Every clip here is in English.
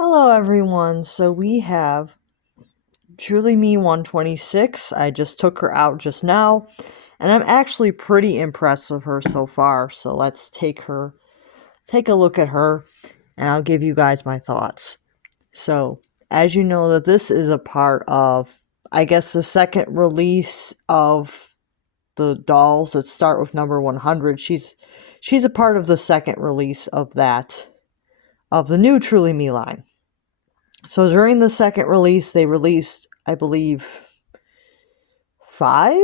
Hello everyone. So we have Truly Me 126. I just took her out just now, and I'm actually pretty impressed with her so far. So let's take a look at her, and I'll give you guys my thoughts. So, as you know that this is a part of, I guess, the second release of the dolls that start with number 100. She's a part of the second release of the new Truly Me line. So during the second release, they released, I believe, 5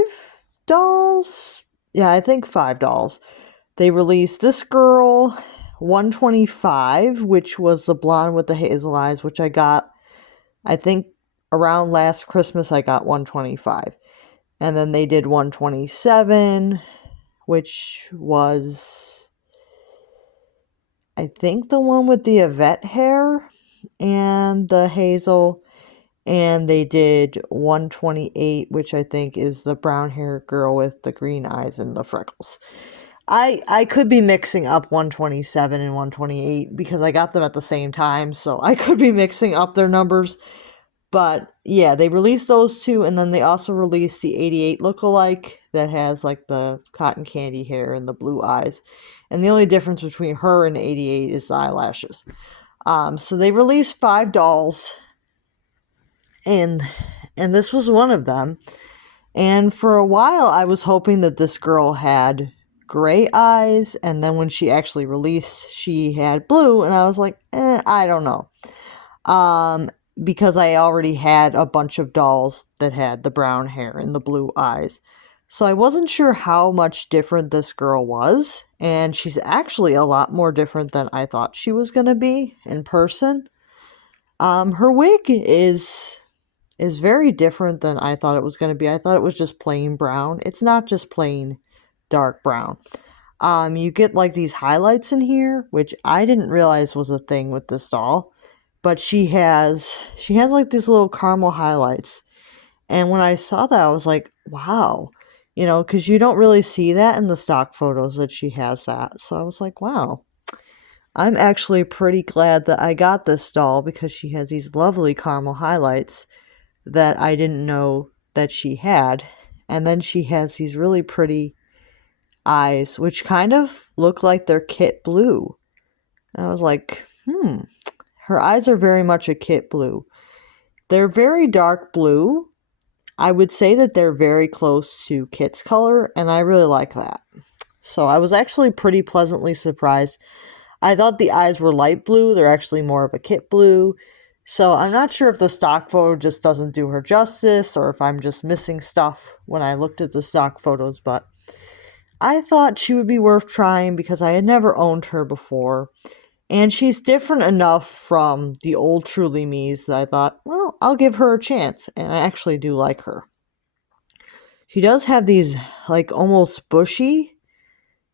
dolls? Yeah, I think 5 dolls. They released this girl, 125, which was the blonde with the hazel eyes, which I think, around last Christmas, I got 125. And then they did 127, which was, I think, the one with the Yvette hair and the hazel. And they did 128, which I think is the brown hair girl with the green eyes and the freckles. I could be mixing up 127 and 128 because I got them at the same time, so I could be mixing up their numbers. But yeah, they released those two, and then they also released the 88 lookalike that has like the cotton candy hair and the blue eyes. And the only difference between her and 88 is the eyelashes. So they released 5 dolls, and this was one of them. And for a while I was hoping that this girl had gray eyes, and then when she actually released she had blue, and I was like, I don't know. Because I already had a bunch of dolls that had the brown hair and the blue eyes. So I wasn't sure how much different this girl was, and she's actually a lot more different than I thought she was going to be in person. Her wig is very different than I thought it was going to be. I thought it was just plain brown. It's not just plain dark brown. You get like these highlights in here, which I didn't realize was a thing with this doll. But she has like these little caramel highlights. And when I saw that, I was like, wow. You know, because you don't really see that in the stock photos that she has that. So I was like, wow. I'm actually pretty glad that I got this doll because she has these lovely caramel highlights that I didn't know that she had. And then she has these really pretty eyes, which kind of look like they're kit blue. And I was like, her eyes are very much a kit blue. They're very dark blue. I would say that they're very close to Kit's color, and I really like that. So I was actually pretty pleasantly surprised. I thought the eyes were light blue. They're actually more of a kit blue. So I'm not sure if the stock photo just doesn't do her justice or if I'm just missing stuff when I looked at the stock photos, but I thought she would be worth trying because I had never owned her before. And she's different enough from the old Truly Me's that I thought, well, I'll give her a chance. And I actually do like her. She does have these like almost bushy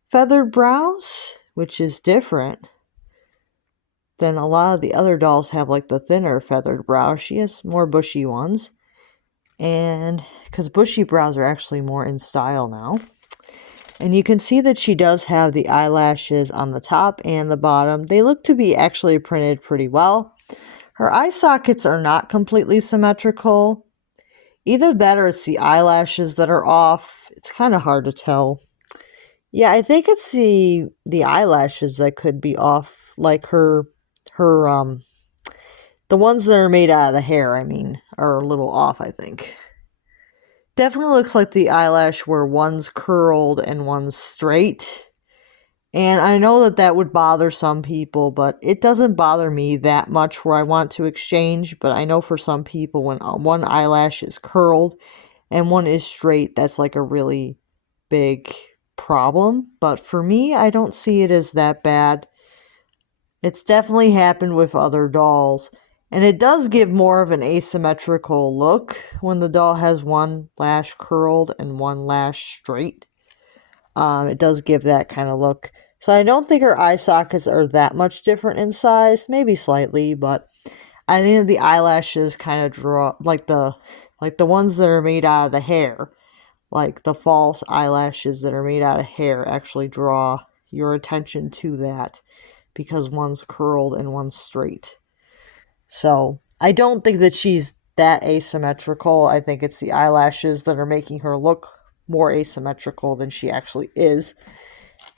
feathered brows, which is different than a lot of the other dolls have, like the thinner feathered brows. She has more bushy ones. And because bushy brows are actually more in style now. And you can see that she does have the eyelashes on the top and the bottom. They look to be actually printed pretty well. Her eye sockets are not completely symmetrical. Either that or it's the eyelashes that are off. It's kind of hard to tell. Yeah, I think it's the eyelashes that could be off, like the ones that are made out of the hair, I mean, are a little off, I think. Definitely looks like the eyelash where one's curled and one's straight. And I know that that would bother some people, but it doesn't bother me that much where I want to exchange. But I know for some people, when one eyelash is curled and one is straight, that's like a really big problem. But for me, I don't see it as that bad. It's definitely happened with other dolls. And it does give more of an asymmetrical look when the doll has one lash curled and one lash straight. It does give that kind of look. So I don't think her eye sockets are that much different in size, maybe slightly, but I think the eyelashes kind of draw like the ones that are made out of the hair, like the false eyelashes that are made out of hair actually draw your attention to that because one's curled and one's straight. So I don't think that she's that asymmetrical. I think it's the eyelashes that are making her look more asymmetrical than she actually is.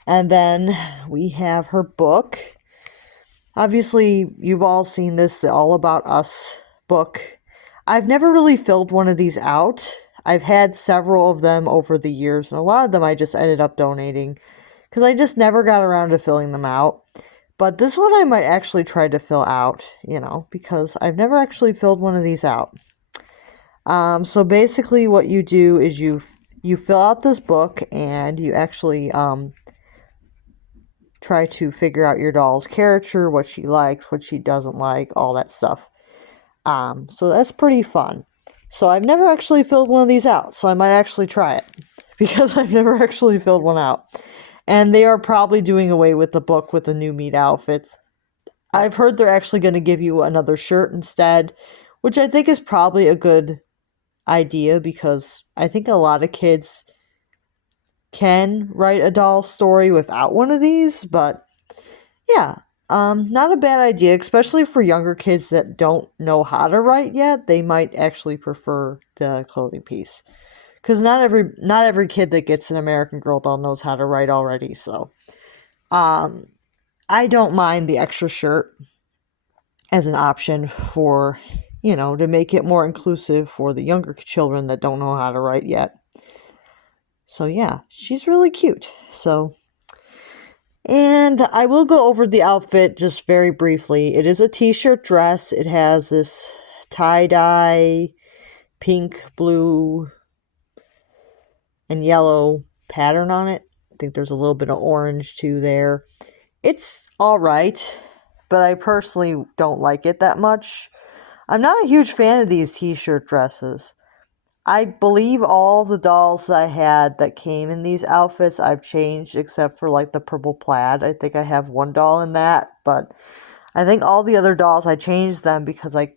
And then we have her book. Obviously, you've all seen this, the All About Us book. I've never really filled one of these out. I've had several of them over the years, and a lot of them I just ended up donating because I just never got around to filling them out. But this one I might actually try to fill out, because I've never actually filled one of these out. So basically what you do is you fill out this book and you actually try to figure out your doll's character, what she likes, what she doesn't like, all that stuff. So that's pretty fun. So I've never actually filled one of these out, so I might actually try it because I've never actually filled one out. And they are probably doing away with the book with the new meat outfits. I've heard they're actually going to give you another shirt instead, which I think is probably a good idea because I think a lot of kids can write a doll story without one of these, but yeah, not a bad idea, especially for younger kids that don't know how to write yet. They might actually prefer the clothing piece. Because not every kid that gets an American Girl doll knows how to write already, so I don't mind the extra shirt as an option for, to make it more inclusive for the younger children that don't know how to write yet. So yeah, she's really cute. And I will go over the outfit just very briefly. It is a t-shirt dress. It has this tie-dye pink, blue, and yellow pattern on it. I think there's a little bit of orange too there. It's alright, but I personally don't like it that much. I'm not a huge fan of these t-shirt dresses. I believe all the dolls I had that came in these outfits I've changed except for like the purple plaid. I think I have one doll in that, but I think all the other dolls I changed them because I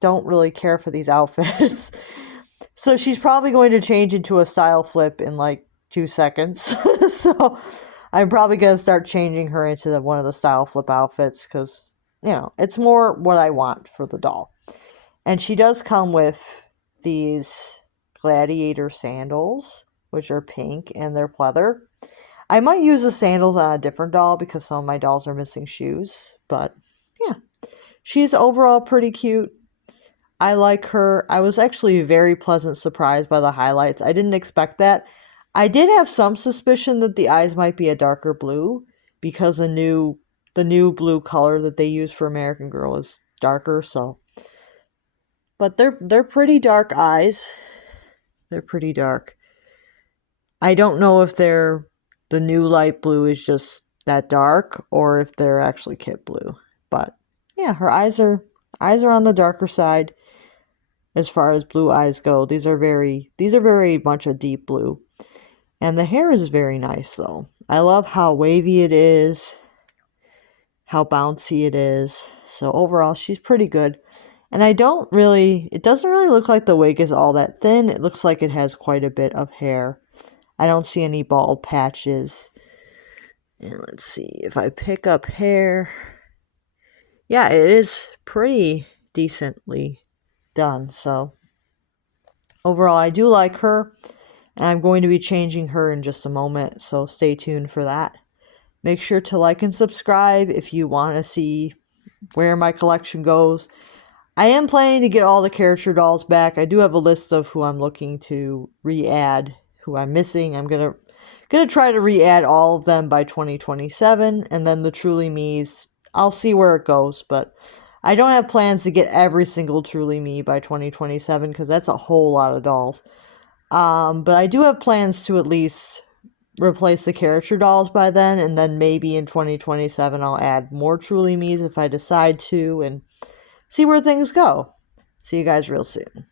don't really care for these outfits. So she's probably going to change into a style flip in like 2 seconds. So I'm probably going to start changing her into one of the style flip outfits because, it's more what I want for the doll. And she does come with these gladiator sandals, which are pink and they're pleather. I might use the sandals on a different doll because some of my dolls are missing shoes. But yeah, she's overall pretty cute. I like her. I was actually very pleasant surprised by the highlights. I didn't expect that. I did have some suspicion that the eyes might be a darker blue because the new blue color that they use for American Girl is darker, so. But they're pretty dark eyes. They're pretty dark. I don't know if the new light blue is just that dark or if they're actually kit blue. But yeah, her eyes are on the darker side. As far as blue eyes go, these are very much a deep blue. And the hair is very nice though. I love how wavy it is, how bouncy it is. So overall, she's pretty good. And it doesn't really look like the wig is all that thin. It looks like it has quite a bit of hair. I don't see any bald patches. And let's see if I pick up hair. Yeah, it is pretty decently done. So overall, I do like her. And I'm going to be changing her in just a moment. So stay tuned for that. Make sure to like and subscribe if you want to see where my collection goes. I am planning to get all the character dolls back. I do have a list of who I'm looking to re-add, who I'm missing. I'm gonna try to re-add all of them by 2027, and then the Truly Me's, I'll see where it goes, but I don't have plans to get every single Truly Me by 2027 because that's a whole lot of dolls. But I do have plans to at least replace the character dolls by then, and then maybe in 2027 I'll add more Truly Me's if I decide to, and see where things go. See you guys real soon.